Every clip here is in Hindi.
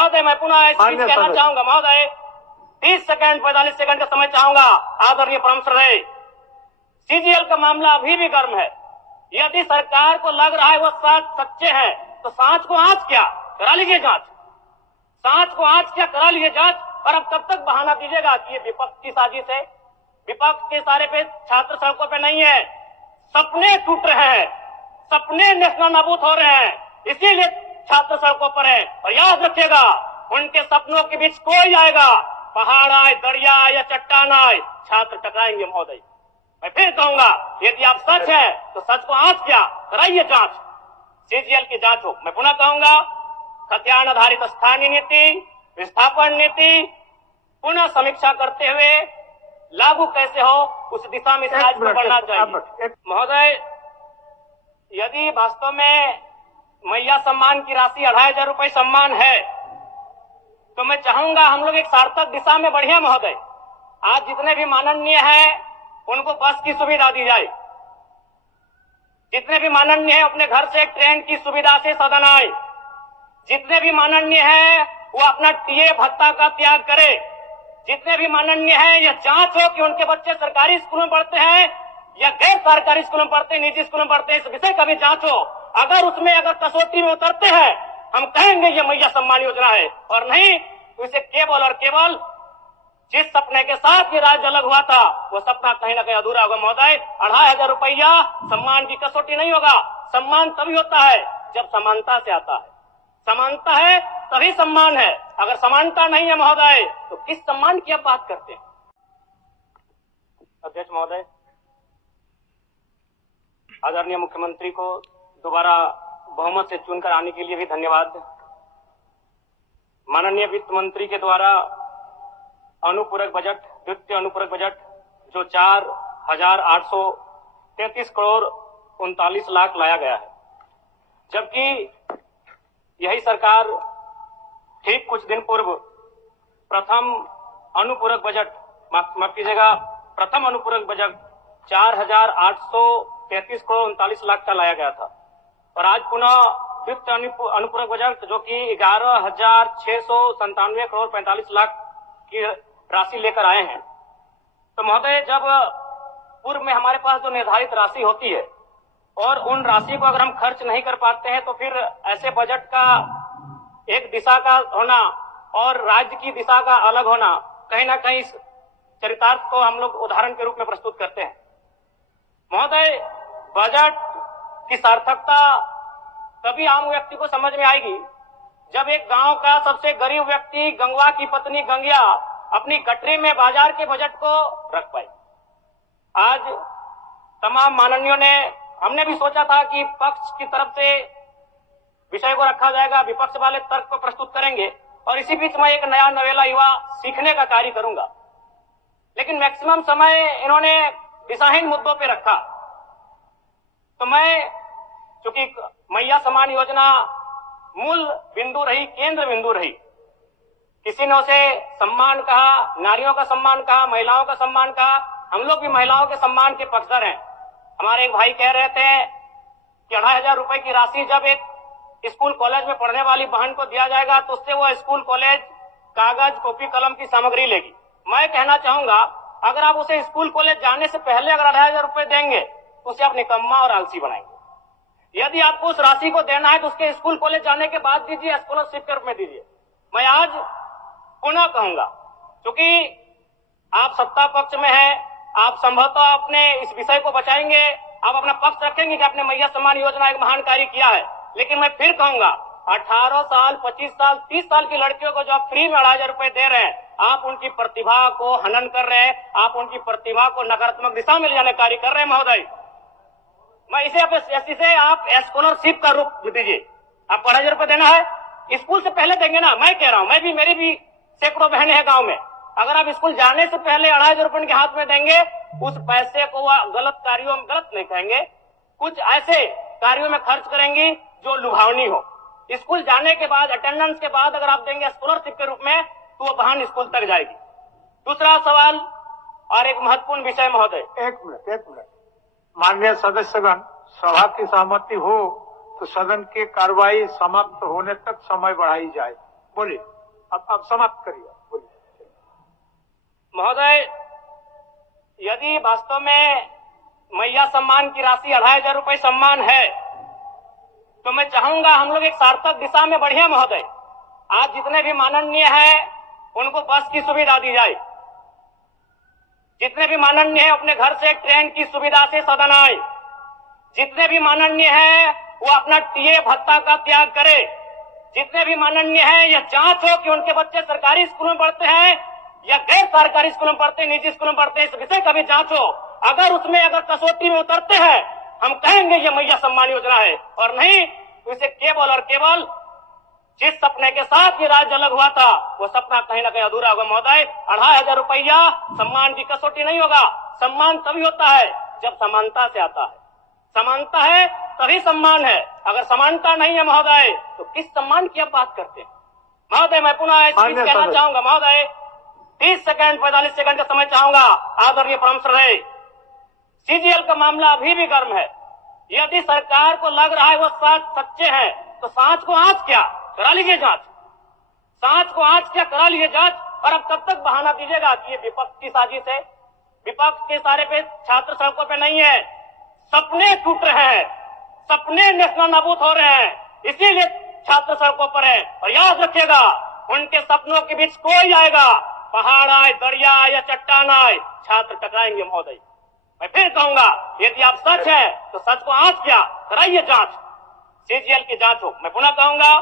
महोदय मैं पुनः इस चीज कहना चाहूंगा महोदय, 30 सेकंड 45 सेकंड का समय चाहूंगा। आदरणीय परम श्रद्धेय, सीजीएल का मामला अभी भी गर्म है। यदि सरकार को लग रहा है वो सच्चे हैं तो सांच को आंच क्या करा लीजिए जांच, सांच को आंच क्या करा लीजिए जांच। और अब कब तक बहाना दीजिएगा कि ये विपक्ष की साजिश है? विपक्ष के सारे पे छात्र सड़कों पे नहीं है, सपने टूट रहे हैं, सपने नेशनल नाबूद हो रहे हैं, इसीलिए छात्र सड़कों पर है। और याद रखिएगा, उनके सपनों के बीच कोई आएगा, पहाड़ आए, दरिया आए या चट्टान आए, छात्र टकराएंगे महोदय। मैं फिर कहूंगा, यदि आप सच है तो सच को आंच क्या कराइए जांच, सीजीएल की जांच हो। मैं पुनः कहूंगा, खतियान आधारित स्थानीय नीति, विस्थापन नीति पुनः समीक्षा करते हुए लागू कैसे हो, उस दिशा में राज्य को बढ़ना चाहिए। महोदय, यदि वास्तव में मैया सम्मान की राशि 2500 रुपए सम्मान है तो मैं चाहूंगा हम लोग एक सार्थक दिशा में बढ़िया महोदय। आज जितने भी माननीय हैं उनको बस की सुविधा दी जाए, जितने भी माननीय हैं अपने घर से ट्रेन की सुविधा से सदन आए, जितने भी माननीय हैं वो अपना टीए भत्ता का त्याग करे, जितने भी माननीय हैं यह जांच हो कि उनके बच्चे सरकारी स्कूलों में पढ़ते हैं या गैर सरकारी स्कूलों में पढ़ते हैं, निजी स्कूलों में पढ़ते हैं, इस विषय का भी जांच हो। अगर उसमें अगर कसौटी में उतरते हैं हम कहेंगे ये मैया सम्मान योजना है, और नहीं तो इसे केवल और केवल जिस सपने के साथ ये राज्य अलग हुआ था वो सपना कहीं ना कहीं अधूरा होगा महोदय। 2500 रुपया सम्मान की कसौटी नहीं होगा। सम्मान तभी होता है जब समानता से आता है, समानता है तभी सम्मान है। अगर समानता नहीं है महोदय तो किस सम्मान की आप बात करते हैं? अध्यक्ष महोदय, आदरणीय मुख्यमंत्री को दोबारा बहुमत से चुनकर आने के लिए भी धन्यवाद। माननीय वित्त मंत्री के द्वारा अनुपूरक बजट, द्वितीय अनुपूरक बजट जो 4,833 करोड़ 39 लाख लाया गया है, जबकि यही सरकार ठीक कुछ दिन पूर्व प्रथम अनुपूरक बजट, माफ कीजिएगा, प्रथम अनुपूरक बजट 4,833 करोड़ 39 लाख का लाया गया था। और आज पुनः द्वितीय अनुपूरक बजट जो कि 11,697 करोड़ 45 लाख की राशि लेकर आए हैं। तो महोदय, जब पूर्व में हमारे पास जो निर्धारित राशि होती है और उन राशि को अगर हम खर्च नहीं कर पाते हैं तो फिर ऐसे बजट का एक दिशा का होना और राज्य की दिशा का अलग होना, कहीं ना कहीं इस चरितार्थ को हम लोग उदाहरण के रूप में प्रस्तुत करते हैं। महोदय, बजट की सार्थकता तभी आम व्यक्ति को समझ में आएगी जब एक गांव का सबसे गरीब व्यक्ति, गंगवा की पत्नी गंगिया, अपनी गठरी में बाजार के बजट को रख पाए। आज तमाम माननीयों ने, हमने भी सोचा था कि पक्ष की तरफ से विषय को रखा जाएगा, विपक्ष वाले तर्क को प्रस्तुत करेंगे और इसी बीच मैं एक नया नवेला युवा सीखने का कार्य करूंगा। लेकिन मैक्सिमम समय इन्होंने दिशाहीन मुद्दों पे रखा। तो मैं, चूंकि मैया सम्मान योजना मूल बिंदु रही, केंद्र बिंदु रही, किसी ने उसे सम्मान कहा, नारियों का सम्मान कहा, महिलाओं का सम्मान कहा, हम लोग भी महिलाओं के सम्मान के पक्षधर हैं। हमारे एक भाई कह रहे थे कि 2500 रुपए की राशि जब एक स्कूल कॉलेज में पढ़ने वाली बहन को दिया जाएगा तो उससे वो स्कूल कॉलेज कागज, कॉपी, कलम की सामग्री लेगी। मैं कहना चाहूंगा, अगर आप उसे स्कूल कॉलेज जाने से पहले अगर 2500 रुपए देंगे तो उसे आप निकम्मा और आलसी बनाएंगे। यदि आपको उस राशि को देना है तो उसके स्कूल कॉलेज जाने के बाद दीजिए, स्कॉलरशिप के रूप में दीजिए। मैं आज पुनः कहूंगा, क्योंकि आप सत्ता पक्ष में हैं, आप संभवतः अपने इस विषय को बचाएंगे, आप अपना पक्ष रखेंगे कि आपने मैया सम्मान योजना एक महान कार्य किया है। लेकिन मैं फिर कहूंगा, 18 साल, 25 साल, 30 साल की लड़कियों को जो आप फ्री में 2500 रुपए दे रहे हैं, आप उनकी प्रतिभा को हनन कर रहे हैं, आप उनकी प्रतिभा को नकारात्मक दिशा में ले जाने कार्य कर रहे हैं महोदय। मैं इसे आप स्कॉलरशिप का रूप दीजिए। आप 2500 रुपए देना है, स्कूल से पहले देंगे ना। मैं कह रहा हूं, मेरी भी सैकड़ों बहनें हैं गांव में, अगर आप स्कूल जाने से पहले 2500 रुपए उनके हाथ में देंगे, उस पैसे को वह गलत कार्यों में, गलत नहीं कहेंगे, कुछ ऐसे कार्यों में खर्च करेंगी जो लुभावनी हो। स्कूल जाने के बाद, अटेंडेंस के बाद अगर आप देंगे स्कॉलरशिप के रूप में तो वो बहन स्कूल तक जाएगी। दूसरा सवाल और एक महत्वपूर्ण विषय महोदय। एक मिनट माननीय सदस्यगण, सभा की सहमति हो तो सदन की कार्रवाई समाप्त होने तक समय बढ़ाई जाए। बोलिए, अब समाप्त करिए, बोलिए। महोदय, यदि वास्तव में मैया सम्मान की राशि 2500 रुपये सम्मान है, तो मैं चाहूंगा हम लोग एक सार्थक दिशा में बढ़िया महोदय। आज जितने भी माननीय हैं उनको बस की सुविधा दी जाए, जितने भी माननीय हैं अपने घर से ट्रेन की सुविधा से सदन आए, जितने भी माननीय हैं वो अपना टीए भत्ता का त्याग करे, जितने भी माननीय हैं यह जांच हो कि उनके बच्चे सरकारी स्कूलों में पढ़ते हैं या गैर सरकारी स्कूलों में पढ़ते हैं, निजी स्कूलों में पढ़ते हैं, इस विषय का भी जांच हो। अगर उसमें अगर कसौटी में उतरते हैं, हम कहेंगे ये मैया सम्मान योजना है, और नहीं तो इसे केवल और केवल जिस सपने के साथ ये राज्य अलग हुआ था वो सपना कहीं ना कहीं अधूरा होगा महोदय। 2500 रुपया सम्मान की कसौटी नहीं होगा। सम्मान तभी होता है जब समानता से आता है, समानता है तभी सम्मान है। अगर समानता नहीं है महोदय तो किस सम्मान की आप बात करते हैं महोदय? मैं पुनः एक चीज कहना चाहूंगा महोदय, 30 सेकंड 45 सेकंड का समय चाहूंगा। आदरणीय परम श्रद्धेय, सीजीएल का मामला अभी भी गर्म है। यदि सरकार को लग रहा है वो सच्चे हैं तो सांच को आंच क्या करा लीजिए जांच, सांच को आंच क्या करा लीजिए जांच। और अब कब तक बहाना दीजिएगा कि ये विपक्ष की साजिश है? विपक्ष के सारे पे छात्र सड़कों पे नहीं है, सपने टूट रहे हैं, सपने नेशनल नाबूद हो रहे हैं, इसीलिए छात्र सड़कों पर है। और याद रखिएगा, उनके सपनों के बीच कोई आएगा, पहाड़ आए, दरिया आए या चट्टान आए, छात्र टकराएंगे महोदय। मैं फिर कहूंगा, यदि आप सच है तो सच को आंच क्या कराइए जांच, सीजीएल की जांच हो। मैं पुनः कहूंगा,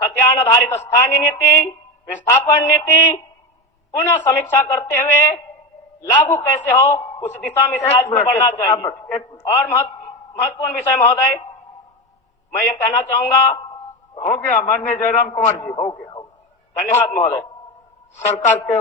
खतियान आधारित स्थानीय नीति, विस्थापन नीति पुनः समीक्षा करते हुए लागू कैसे हो उस दिशा में राज्य को बढ़ना चाहिए। और महत्वपूर्ण विषय महोदय, मैं ये कहना चाहूंगा, हो गया माननीय जयराम कुमार जी, हो गया। धन्यवाद महोदय। सरकार के